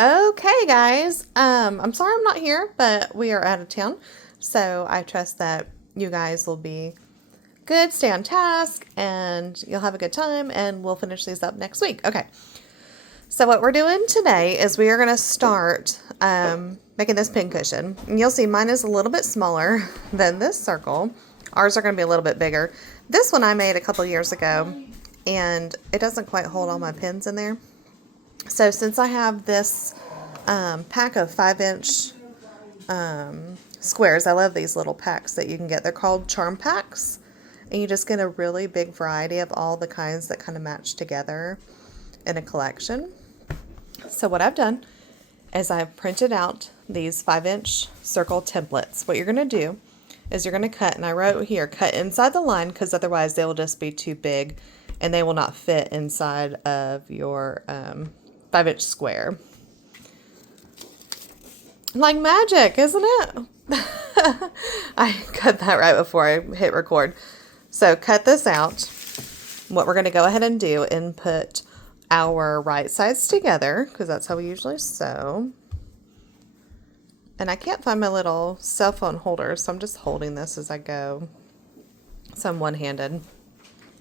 Okay, guys. I'm sorry I'm not here, but we are out of town. So I trust that you guys will be good, stay on task, and you'll have a good time, and we'll finish these up next week. Okay. So what we're doing today is we are going to start making this pin cushion. And you'll see mine is a little bit smaller than this circle. Ours are going to be a little bit bigger. This one I made a couple years ago, and it doesn't quite hold all my pins in there. So since I have this pack of 5-inch squares, I love these little packs that you can get. They're called charm packs, and you just get a really big variety of all the kinds that kind of match together in a collection. So what I've done is I've printed out these 5-inch circle templates. What you're going to do is you're going to cut, and I wrote here, cut inside the line, because otherwise they will just be too big and they will not fit inside of your 5-inch square. Like magic, isn't it? I cut that right before I hit record. So cut this out. What we're going to go ahead and do and put our right sides together, because that's how we usually sew. And I can't find my little cell phone holder, so I'm just holding this as I go. So I'm one-handed.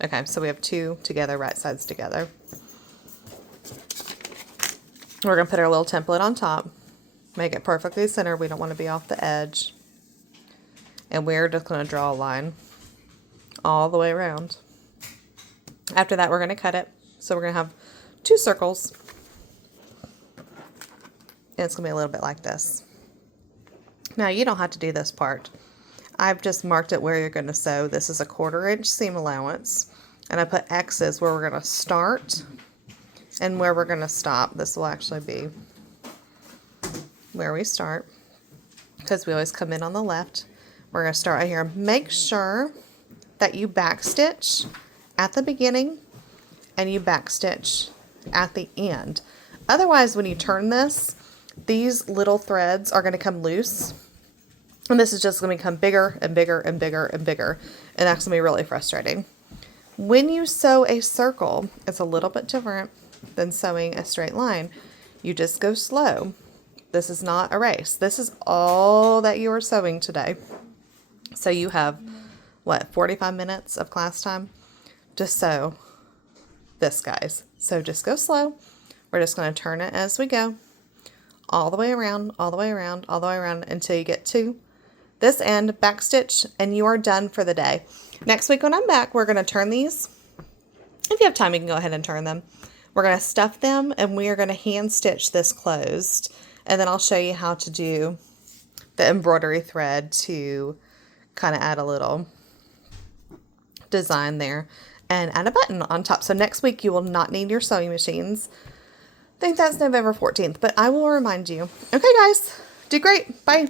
Okay, so we have two together, right sides together. We're going to put our little template on top. Make it perfectly center. We don't want to be off the edge. And we're just going to draw a line all the way around. After that, we're going to cut it. So we're going to have 2 circles. And it's going to be a little bit like this. Now, you don't have to do this part. I've just marked it where you're going to sew. This is a 1/4 inch seam allowance. And I put X's where we're going to start and where we're going to stop. This will actually be where we start, because we always come in on the left. We're going to start right here. Make sure that you backstitch at the beginning and you backstitch at the end. Otherwise, when you turn this, these little threads are going to come loose, and this is just going to become bigger and bigger and bigger and bigger, and that's going to be really frustrating. When you sew a circle, it's a little bit different than sewing a straight line. You just go slow. This is not a race. This is all that you are sewing today. So you have, 45 minutes of class time to sew this, guys. So just go slow. We're just going to turn it as we go, all the way around, all the way around, all the way around until you get to this end, backstitch, and you are done for the day. Next week when I'm back, we're going to turn these. If you have time, you can go ahead and turn them. We're going to stuff them, and we are going to hand stitch this closed. And then I'll show you how to do the embroidery thread to kind of add a little design there and add a button on top. So next week you will not need your sewing machines. I think that's November 14th, but I will remind you. Okay, guys, do great. Bye.